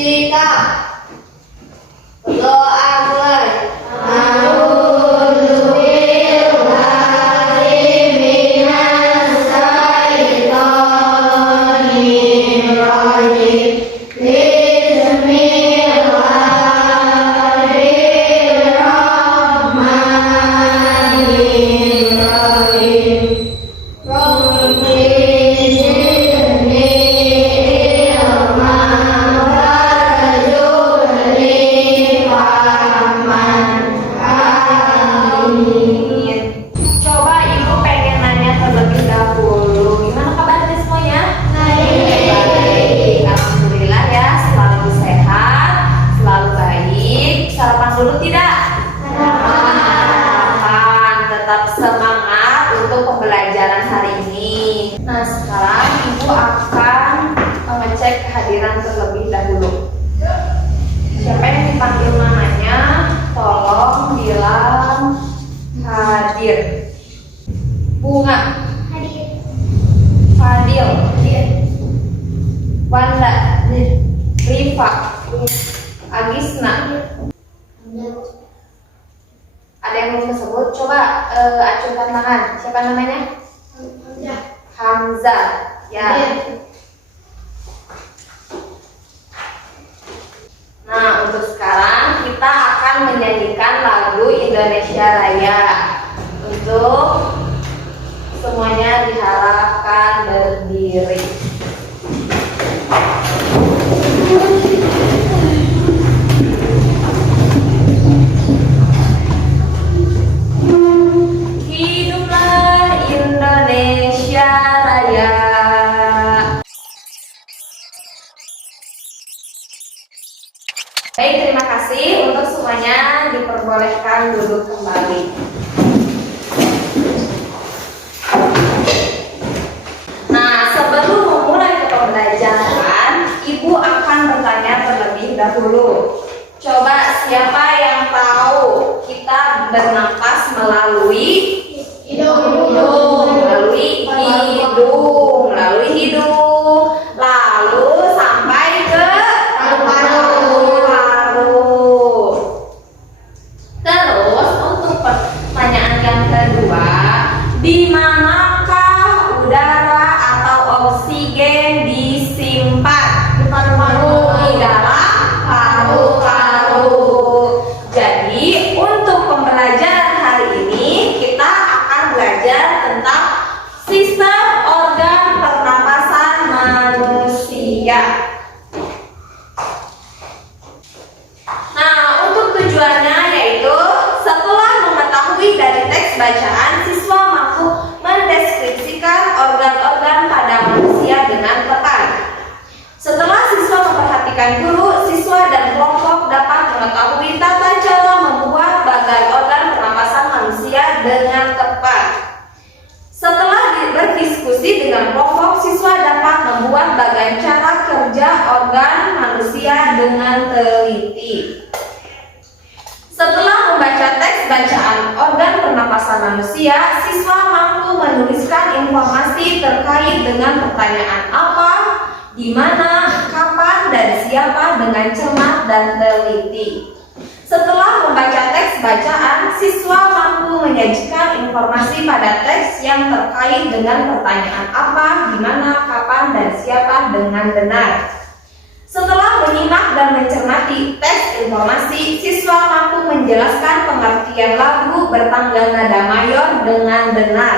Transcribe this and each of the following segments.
Sikap. Berdoa mulai. Coba ibu pengen nanya terlebih dahulu, gimana kabarnya semuanya? Baik, alhamdulillah ya, selalu sehat, selalu baik. Sarapan dulu tidak? Sarapan, tetap semangat untuk pembelajaran hari ini. Nah, sekarang ibu akan mengecek kehadiran terlebih dahulu. Siapa yang dipanggil namanya? Tolong bilang hadir. Bunga, Fadil, Wanda, Rifa, Agisna. Ada yang belum disebut? Coba acungkan tangan. Siapa namanya? Hamzah. Ya. Nah, untuk sekarang kita akan menyanyikan lagu Indonesia Raya. Untuk semuanya diharapkan berdiri. Hiduplah Indonesia Raya. Baik, terima kasih. Untuk semuanya diperbolehkan duduk kembali. Nah, sebelum memulai pembelajaran, Ibu akan bertanya terlebih dahulu. Coba siapa yang tahu kita bernapas melalui hidung, melalui hidung, lalu sampai ke paru-paru. Terus untuk pertanyaan yang kedua, di manakah udara atau oksigen disimpan? Di paru-paru. Di dalam paru-paru. Jadi untuk pembelajaran hari ini kita akan belajar tentang sistem organ pernapasan manusia. Nah, untuk tujuannya yaitu setelah mengetahui dari teks bacaan, siswa mampu mendeskripsikan organ-organ pada manusia dengan tepat. Setelah siswa memperhatikan guru, siswa dan kelompok dapat mengetahui tata cara membuat bagai organ pernapasan manusia dengan tepat. Setelah berdiskusi dengan kelompok, siswa dapat membuat bagai cara kerja organ manusia dengan teliti. Setelah membaca teks bacaan organ pernapasan manusia, siswa mampu menuliskan informasi terkait dengan pertanyaan apa, di mana, kapan, dan siapa dengan cermat dan teliti. Setelah membaca teks bacaan, siswa mampu menyajikan informasi pada teks yang terkait dengan pertanyaan apa, di mana, kapan, dan siapa dengan benar. Setelah menyimak dan mencermati teks informasi, siswa mampu menjelaskan pengertian lagu bertangga nada mayor dengan benar.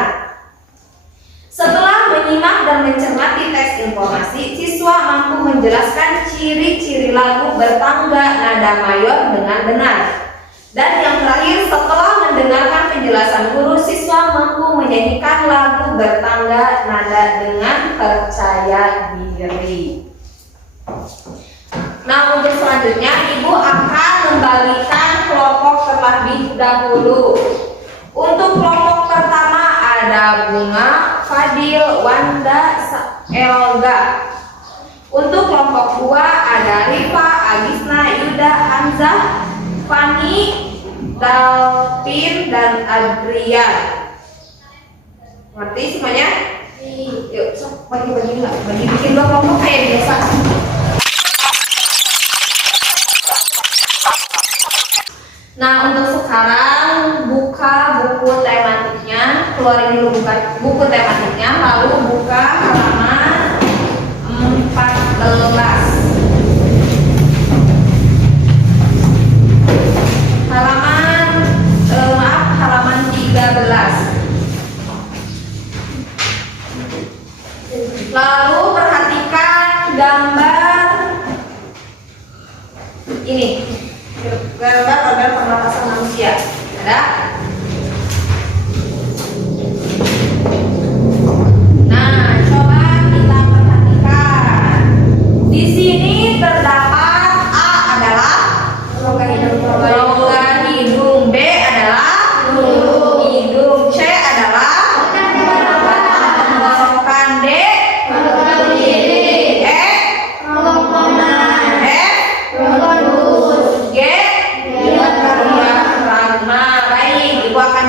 Setelah menyimak dan mencermati teks informasi, siswa mampu menjelaskan ciri-ciri lagu bertangga nada mayor dengan benar. Dan yang terakhir, setelah mendengarkan penjelasan guru, siswa mampu menyanyikan lagu bertangga nada dengan percaya diri. Nah, untuk selanjutnya Ibu akan membagikan kelompok terlebih dahulu. Untuk kelompok pertama ada Bunga, Fadil, Wanda, Elga. Untuk kelompok 2 ada Rifa, Agisna, Yuda, Hamzah, Fani, Dalvin, dan Adrian. Ngerti semuanya? Yuk, bagi bikin 2 kelompok kayak biasa. Nah, untuk sekarang buka buku tematiknya, keluarin dulu buka buku tematiknya, lalu buka halaman 14. Halaman 13. Lalu perhatikan gambar ini. Gambar organ pernapasan manusia. Ada? Nah, coba kita perhatikan. Di sini terdapat A adalah rongga hidung, B adalah hidung, C adalah tenggorokan, D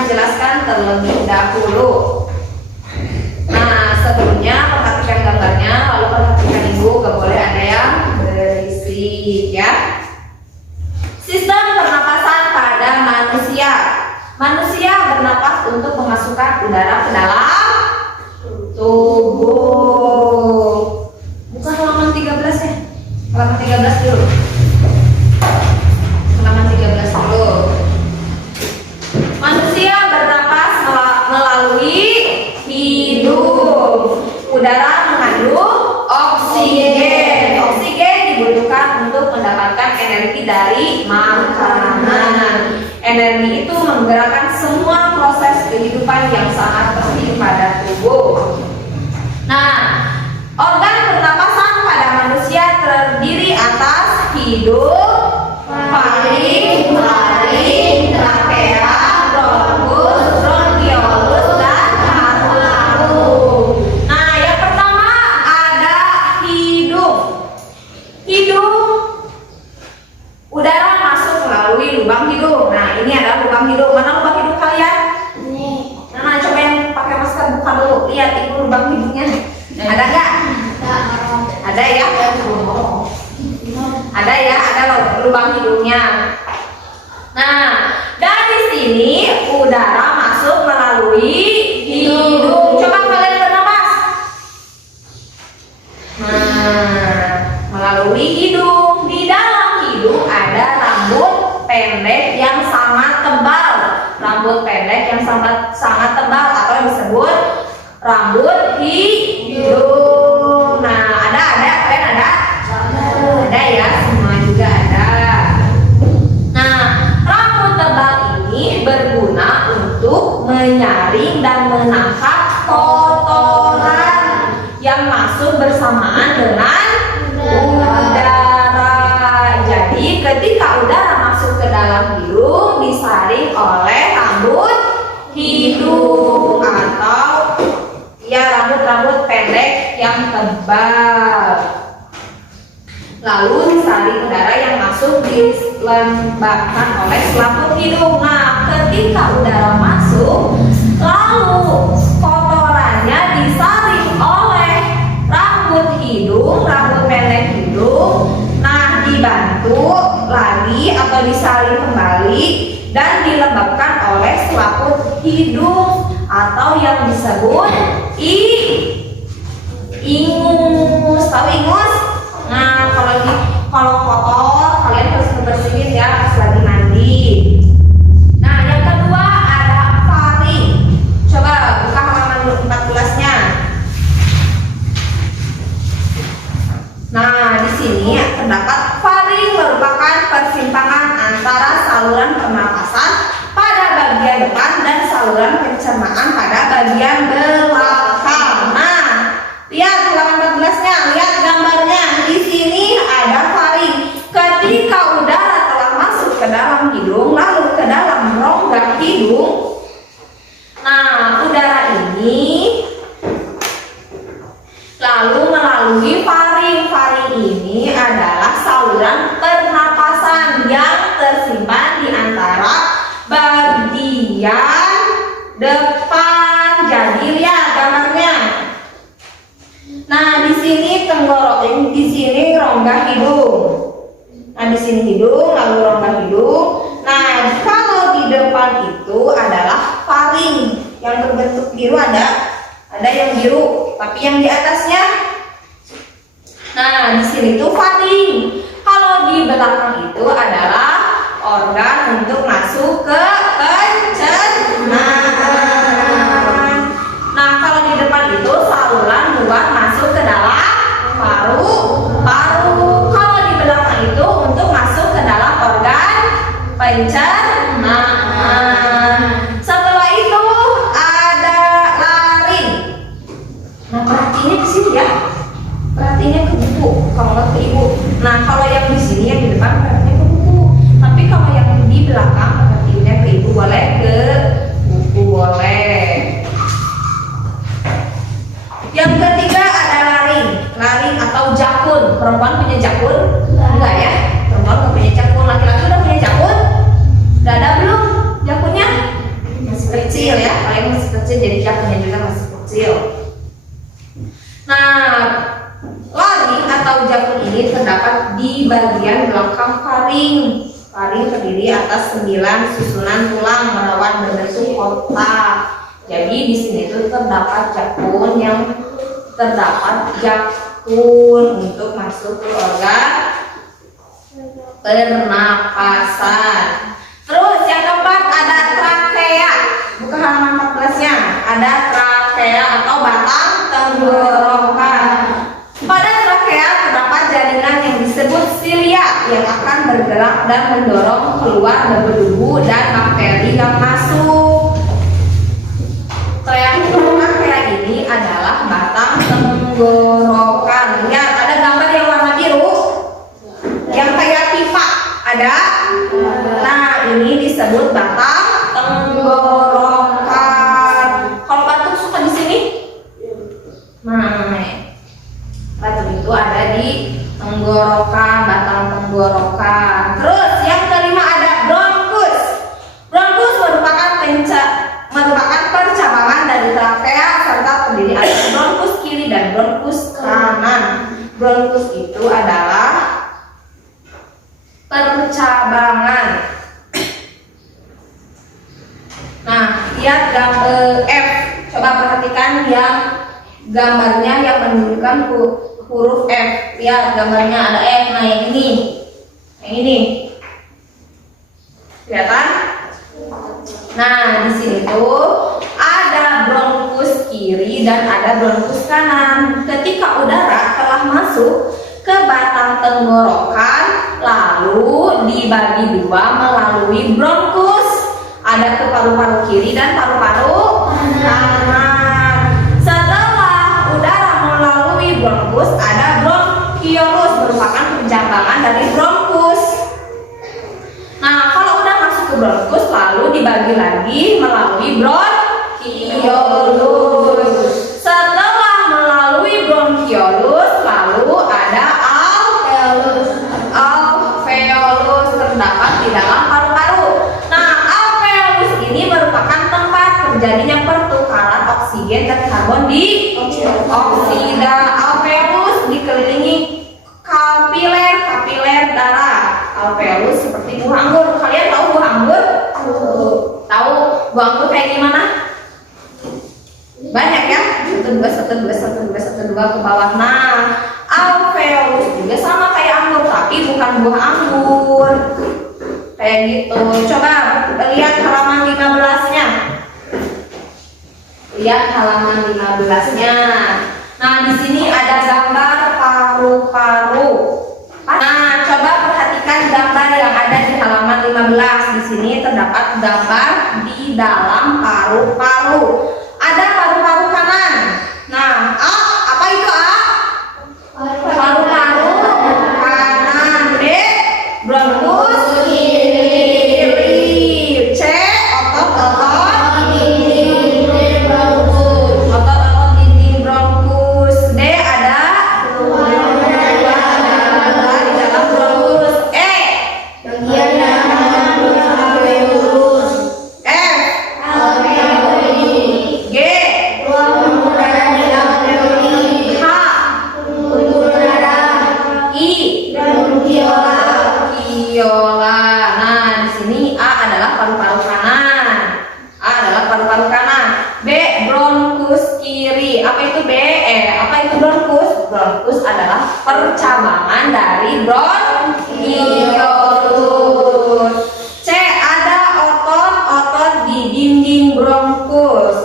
jelaskan terlebih dahulu. Nah, sebelumnya perhatikan gambarnya, lalu perhatikan ibu, gak boleh ada yang berisik ya. Sistem pernapasan pada manusia. Manusia bernapas untuk memasukkan udara ke dalam tubuh. Buka halaman 13 ya. Halaman 13 dulu. Halaman 13 dulu. Manusia bernapas melalui hidung. Udara mengandung oksigen. Oksigen dibutuhkan untuk mendapatkan energi dari makanan. Energi itu menggerakkan semua proses kehidupan yang sangat penting pada tubuh. Nah, organ pernapasan pada manusia terdiri atas hidung, faring, trakea, bronkus, bronkiolus, dan paru-paru. Nah, yang pertama ada hidung. Hidung, udara masuk melalui lubang hidung. Nah, ini adalah lubang hidung. Mana lubang hidung kalian? Ini. Nah, coba yang pakai masker buka dulu. Lihat itu lubang hidungnya. Ada nggak? Ada ya? Ada ya, ada lubang hidungnya. Nah, dari sini udara masuk melalui hidung. Coba kalian bernapas. Nah, melalui hidung. Di dalam hidung ada rambut pendek yang sangat tebal. Rambut pendek yang sangat tebal atau disebut rambut hidung. Nah, ada kalian ada? Ada ya, semua juga ada. Nah, rambut tebal ini berguna untuk menyaring dan menangkap kotoran yang masuk bersamaan dengan udara. Jadi, ketika udara masuk ke dalam hidung, disaring oleh rambut hidung atau ya rambut-rambut pendek yang tebal. Lalu disaring udara yang masuk dilembabkan oleh selaput hidung. Nah, ketika udara masuk, lalu kotorannya disaring oleh rambut hidung, rambut pendek hidung. Nah, dibantu lagi atau disaring kembali dan dilembabkan oleh selaput hidung atau yang disebut ingus. Tahu ingus? Nah, kalau kotor kalian harus bersihin ya pas lagi mandi. Nah, yang kedua ada faring. Coba buka halaman 14-nya. Nah, di sini terdapat faring merupakan persimpangan antara saluran pernapasan pada bagian depan dan saluran pencernaan pada bagian belakang. Nah, lihat halaman 14-nya, lihat gambarnya. Di sini ada faring. Ketika udara telah masuk ke dalam hidung, lalu ke dalam rongga hidung. Nah, udara ini lalu melalui faring. Faring ini adalah saluran pernapasan yang tersimpan di antara bagian depan. Jadi lihat gambarnya. Nah, di sini tenggorokan, di sini rongga hidung. Nah, di sini hidung, lalu rongga hidung. Nah, jika adalah faring. Yang berbentuk biru ada yang biru, tapi yang di atasnya. Nah, di sini tuh faring. Kalau di belakang itu adalah organ untuk masuk ke pencernaan. Nah, kalau di depan itu saluran buat masuk ke dalam paru-paru. Kalau di belakang itu untuk masuk ke dalam organ pencernaan. Setelah itu ada laring. Nah, perhatiinnya ke sini ya. Perhatiinnya ke buku, kalau nggak ke ibu. Nah, kalau yang di sini yang di depan perhatiinnya ke buku. Tapi kalau yang di belakang perhatiinnya ke ibu, boleh ke buku boleh. Yang ketiga ada laring. Laring atau jakun. Perempuan punya jakun? Enggak ya. Perempuan nggak punya jakun. Laki-laki udah punya jakun? Udah ada belum jakunnya? Masih kecil ya. Kalian masih kecil, jadi jakunnya juga masih kecil. Nah, laring atau jakun ini terdapat di bagian belakang faring. Faring terdiri atas 9 susunan tulang rawan berbentuk kotak. Jadi di sini tuh terdapat jakun untuk masuk ke organ pernapasan. Terus yang keempat ada trakea. Buka halaman 14-nya. Ada trakea atau batang tenggorokan. Pada trakea terdapat jaringan yang disebut silia yang akan bergerak dan mendorong keluar debu-debu dan bakteri yang masuk. Trakea ini adalah batang tenggorokan. Lihat, ada gambar yang warna biru, yang kayak pipa. Ada? Nah, ini disebut batang tenggorokan. Kalau batuk suka di sini? Nah, batuk itu ada di tenggorokan, batang tenggorokan. Terus yang kelima ada bronkus. Bronkus merupakan percabangan dari trakea serta terdiri atas bronkus kiri dan bronkus kanan. Bronkus itu adalah percabangan. Nah, lihat gambar F. Coba perhatikan yang gambarnya yang menunjukkan huruf F. Lihat gambarnya ada F. Nah, yang ini. Yang ini. Kelihatan? Nah, di sini tuh ada bronkus kiri dan ada bronkus kanan. Ketika udara telah masuk ke batang tenggorokan, lalu dibagi dua melalui bronkus. Ada ke paru-paru kiri dan paru-paru kanan. Setelah udara melalui bronkus, ada bronkiolus, merupakan pencabangan dari bronkus. Nah, kalau udah masuk ke bronkus, lalu dibagi lagi melalui bronkiolus. Setelah melalui bronkiolus, lalu ada alveolus. Alveolus terdapat di dalam paru-paru. Nah, alveolus ini merupakan tempat terjadinya pertukaran oksigen dan karbon dioksida. Alveolus dikelilingi kapiler darah. Alveolus seperti buah anggur. Kalian tahu buah anggur? Tahu buah anggur kayak gimana? Banyak ya? 1, 2 ke bawah. Nah, alveolus juga sama kayak anggur, tapi bukan buah anggur. Kayak gitu. Coba lihat halaman 15-nya. Lihat halaman 15-nya. Nah, di sini ada gambar paru-paru. Nah, coba perhatikan gambar yang ada di halaman 15. Di sini terdapat gambar di dalam paru-paru. Ada paru-paru kanan. Nah, A, apa itu A? Paru-paru kanan. B, bronkus kiri. C, otot-otot dinding bronkus. D, ada di dalam bronkus. E, bagian alveolus. F, percabangan dari bronkiolus. C. Ada otot-otot di dinding bronkus.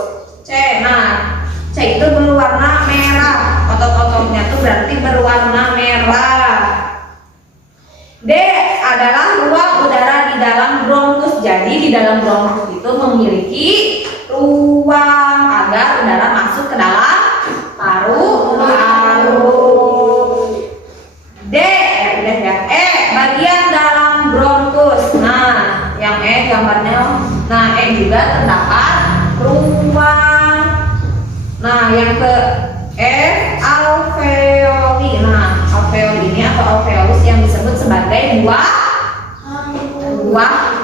C. Nah, C itu berwarna merah. Otot-ototnya itu berarti berwarna merah. D. Adalah ruang udara di dalam bronkus. Jadi di dalam bronkus itu memiliki ruang agar udara masuk ke dalam paru-paru. D. Udah ya. E. Bagian dalam bronkus. Nah, yang E gambarnya. Nah, E juga terdapat ruang. Nah, yang ke F. Alveoli. Nah, alveoli ini atau alveolus yang disebut sebagai buah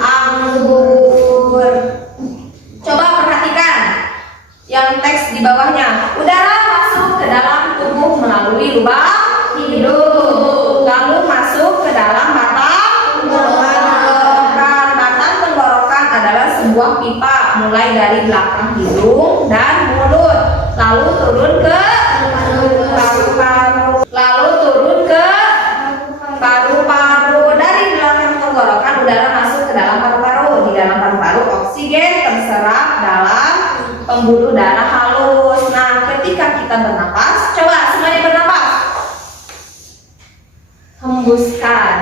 anggur. Coba perhatikan yang teks di bawahnya. Udara masuk ke dalam tubuh melalui lubang hidung, lalu masuk ke dalam batang tenggorokan. Batang tenggorokan adalah sebuah pipa mulai dari belakang hidung dan mulut, lalu turun ke paru-paru, lalu turun ke paru-paru. Dari belakang tenggorokan udara masuk ke dalam paru-paru. Di dalam paru-paru oksigen terserap dalam pembuluh darah halus. Nah, ketika kita bernapas, coba semuanya bernapas. Hembuskan.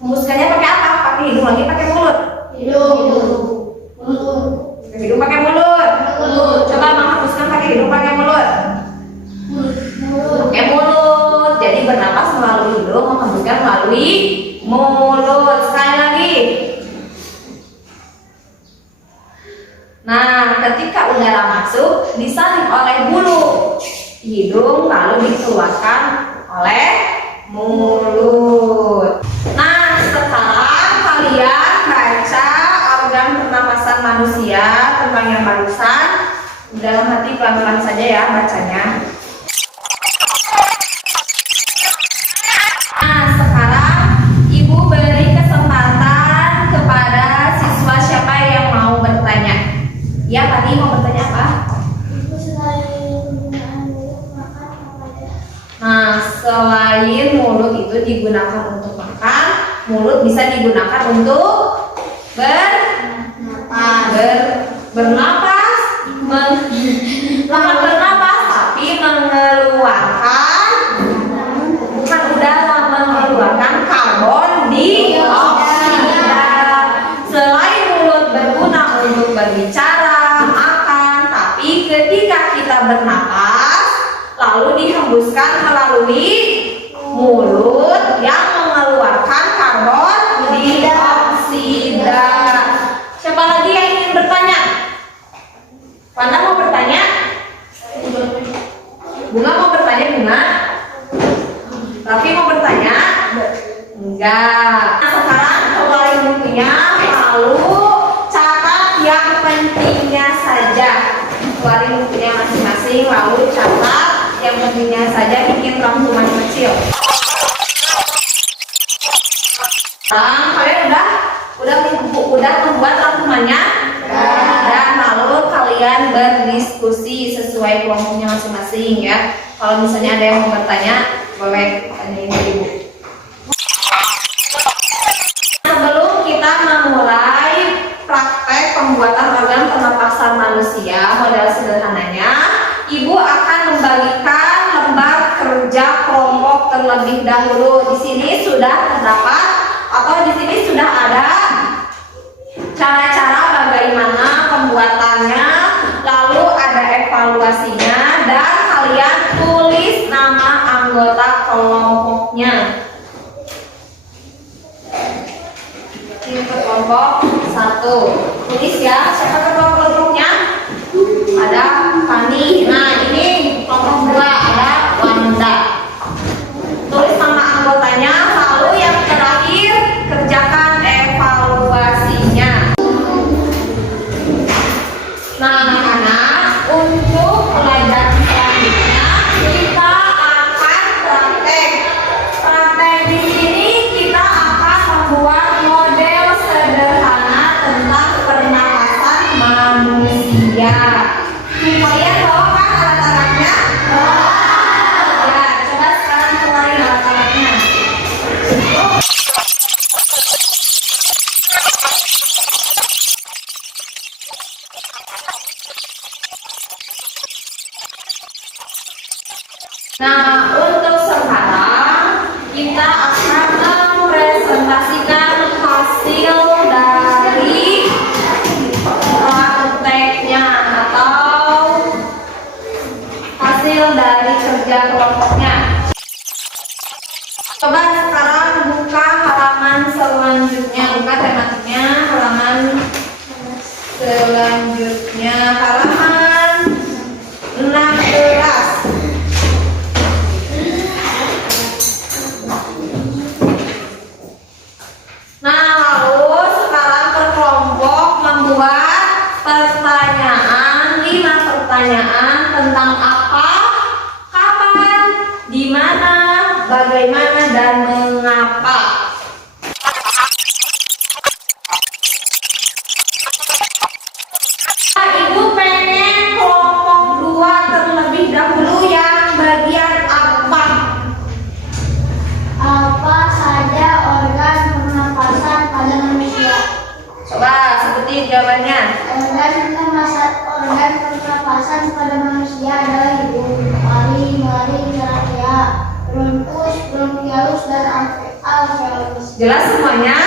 Hembuskannya pakai apa? Pakai hidung lagi, pakai mulut? Hidung. Pakai hidung, pakai mulut. Coba menghembuskan pakai hidung, pakai mulut. Pakai mulut. Jadi bernapas melalui hidung, menghembuskan melalui mulut. Sekali lagi. Nah, ketika udara masuk disalin oleh bulu hidung lalu dikeluarkan oleh mulut. Nah, sekarang kalian baca organ pernapasan manusia tentang yang barusan. Dalam hati pelan-pelan saja ya bacanya. Nah, sekarang Ibu beri kesempatan kepada siswa siapa yang mau bertanya. Ya, tadi mau bertanya apa? Nah, selain mulut itu digunakan untuk makan, mulut bisa digunakan untuk bernapas, bukan bernapas, tapi mengeluarkan, bukan udara, mengeluarkan karbon dioksida. Selain mulut berguna untuk berbicara, makan, tapi ketika kita bernapas lalu dihembuskan melalui mulut yang mengeluarkan karbon dioksida. Siapa lagi yang ingin bertanya? Wanda mau bertanya? Bunga mau bertanya, Bunga? Raffi mau bertanya? Enggak. Nah, sekarang keluarin bukunya, lalu catat yang pentingnya saja. Keluarin bukunya masing-masing, lalu catat yang pentingnya saja, bikin rangkuman kecil. Kalian udah membuat rangkumannya? Dan lalu kalian berdiskusi sesuai kelompoknya masing-masing ya. Kalau misalnya ada yang mau bertanya, boleh tanyain ke Ibu. Sebelum kita memulai praktek pembuatan organ pernapasan manusia model sederhananya, Ibu akan membagikan lembar kerja kelompok terlebih dahulu. Di sini sudah terdapat atau di sini sudah ada cara-cara bagaimana pembuatannya, lalu ada evaluasinya, dan kalian tulis nama anggota kelompoknya. Ini ke kelompok 1. Tulis ya, siapa ketua kelompoknya? Ada Fani. Nah, ini kelompok 2 ada Wanda. Tulis nama anggotanya, lalu yang terakhir kerjakan evaluasinya. Nah, anak-anak, untuk pelajaran selanjutnya kita akan praktek. Praktek di sini kita akan membuat model sederhana tentang pernapasan manusia. Kalian bawa kan alat pertanyaan tentang apa, kapan, di mana, bagaimana, dan mengapa. Ibu pengen kelompok 2 terlebih dahulu yang bagian apa? Apa saja organ pernapasan pada manusia? Coba sebutin jawabannya. Organ pernapasan pada manusia adalah hidung, paru, trachea, bronkus, bronkiolus, dan alveolus. Jelas semuanya?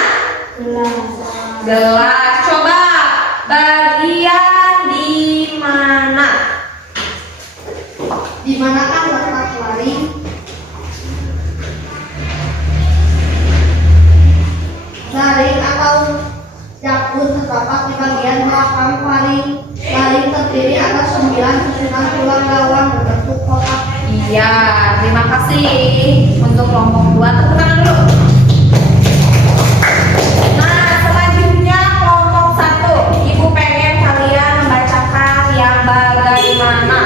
Jelas. Coba bagian di mana? Di manakah letak laring? Laring atau jakun terdapat di bagian belakang laring. Laring terdiri atas 9 susunan tulang rawan berbentuk kotak. Iya, terima kasih untuk kelompok 2. Tepuk tangan dulu. Nah, selanjutnya kelompok 1. Ibu pengen kalian membacakan yang bagaimana. Bagaimana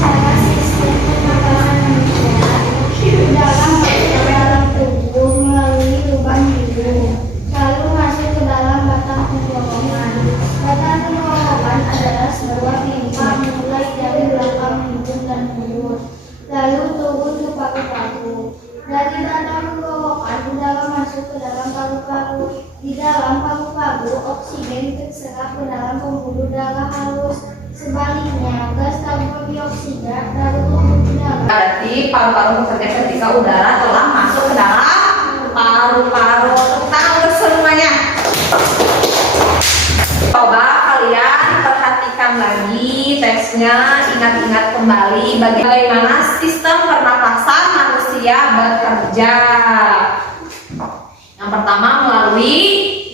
cara sistem pernapasan manusia dalam tubuh melalui lubang hidung, lalu masuk ke dalam batang tenggorokan. Batang tenggorokan adalah sebuah pipa mulai dari belakang hidung dan mulut, lalu turun ke paru-paru. Dari batang tenggorokan udara masuk ke dalam paru-paru. Di dalam paru-paru oksigen terserap ke dalam pembuluh darah halus. Sebaliknya, gas karbon dioksida dari pembuluh darah. Berarti paru-paru bekerja ketika udara telah masuk ke dalam paru-paru. Tepuk tangan untuk semuanya. Coba kalian perhatikan lagi teksnya, ingat-ingat kembali bagaimana sistem pernapasan manusia bekerja. Yang pertama melalui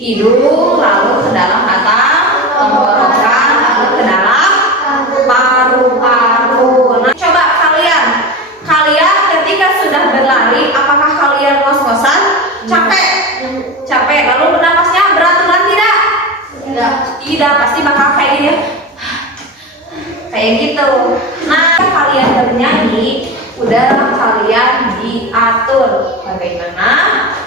hidung, lalu ke dalam batang tenggorokan, lalu ke dalam paru-paru. Nah, coba kalian ketika sudah berlari, apakah kalian ngos-ngosan? Capek, lalu bernapasnya beraturan tidak? Tidak, pasti bakal kayak gini ya. Kayak gitu. Nah, kalian bernyanyi, udara kalian diatur. Bagaimana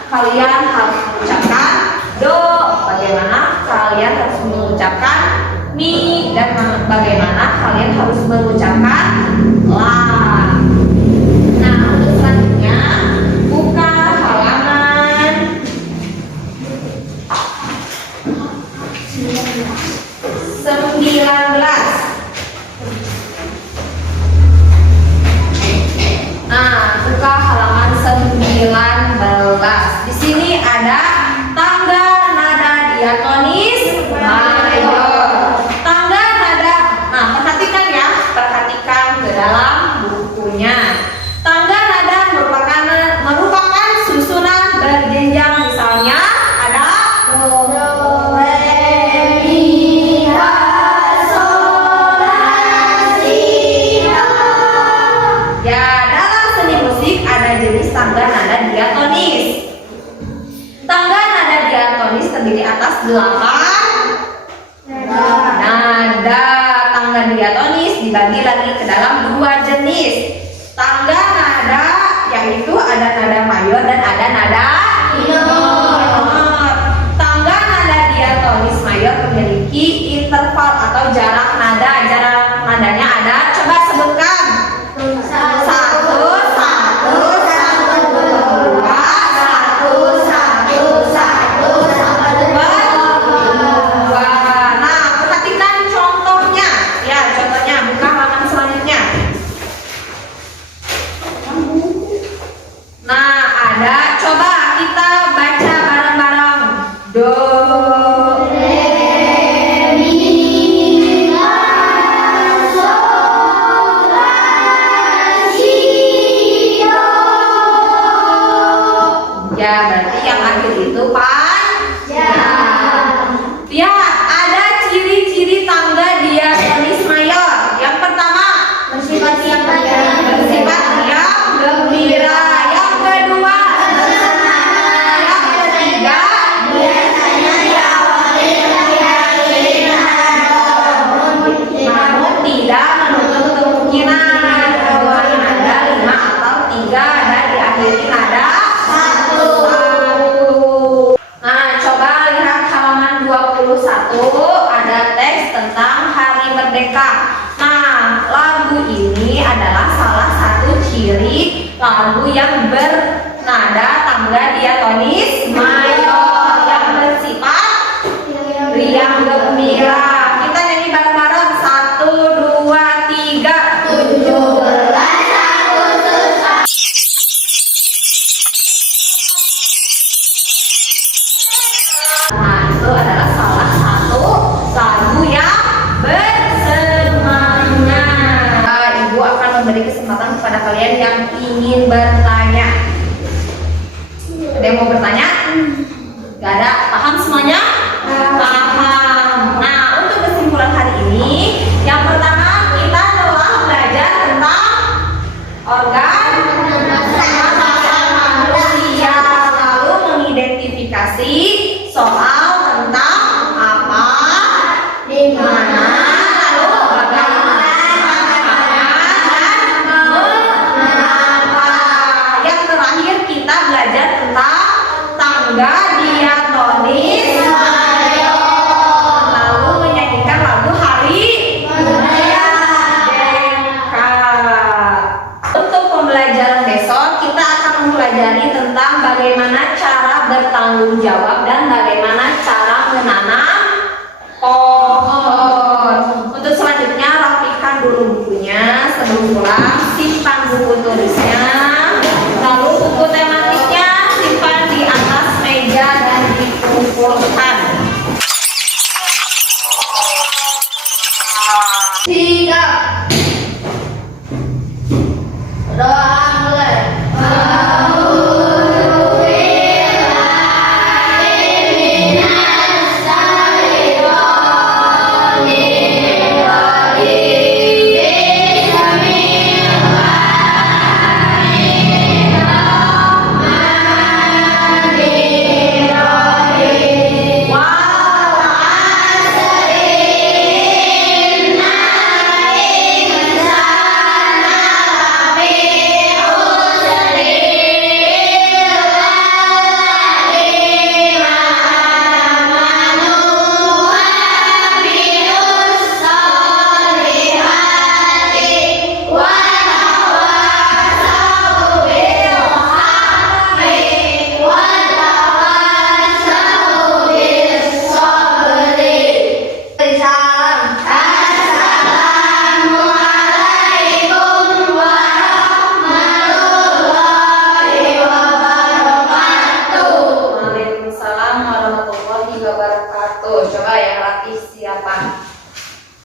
kalian harus mengucapkan do, bagaimana kalian harus mengucapkan mi, dan bagaimana kalian harus mengucapkan la. Nah, untuk selanjutnya buka halaman 19. Nah, buka halaman 19. Di sini ada tangga nada diatonis mayor. Tangga nada. Nah, perhatikan ya, perhatikan ke dalam bukunya. Tangga nada merupakan susunan berjenjang, misalnya ada do, re, mi, fa, sol, la, si, do. Ya, dalam seni musik ada jenis tangga nada diatonis. Tangga nada diatonis terdiri atas 8 nada. Tangga diatonis dibagi lagi ke dalam 2 jenis. Tangga nada, yaitu ada nada mayor dan ada nada minor. Tangga nada diatonis mayor memiliki interval atau jarak nada. Jarak nadanya ada, coba sebutkan. 1, 1, 1, 2, 1, 1, 1, 2. Nah, perhatikan contohnya. Ya, contohnya buka halaman selanjutnya. Nah, ada, coba kita baca bareng-bareng. Do, ya, berarti yang akhir itu panjang. Lihat, ada ciri-ciri tangga diatonis mayor. Yang pertama, bersifat diam gembira. Yang kedua, merdeka. Nah, lagu ini adalah salah satu ciri lagu yang bernada tangga diatonis mayor yang bersifat riang gembira. Kita nyanyi bareng-bareng. 1, 2, 3. 17 Agustus. Nah, itu adalah salah satu lagu yang bersemangat. Ibu akan memberi kesempatan kepada kalian yang ingin bertanya. Ada yang mau bertanya? Gak ada? Paham semuanya? Paham. Nah, untuk kesimpulan hari ini, yang pertama kita telah belajar tentang organ manusia, lalu mengidentifikasi soal tentang apa, di mana, lalu bagaimana caranya, dan mengapa. Yang terakhir kita belajar tentang tangga diatonis mayor, lalu menyanyikan lagu Hari Merdeka. Untuk pembelajaran besok kita akan mempelajari tentang bagaimana cara bertanggung jawab dan bagaimana cara menanam pohon. Untuk selanjutnya rapikan dulu bukunya, sebelum pulang simpan buku tulisnya, lalu buku tematiknya simpan di atas meja dan dikumpulkan. 3. Doa mulai. Waalaikumsalam warahmatullahi wabarakatuh. Coba yang rapih siapa?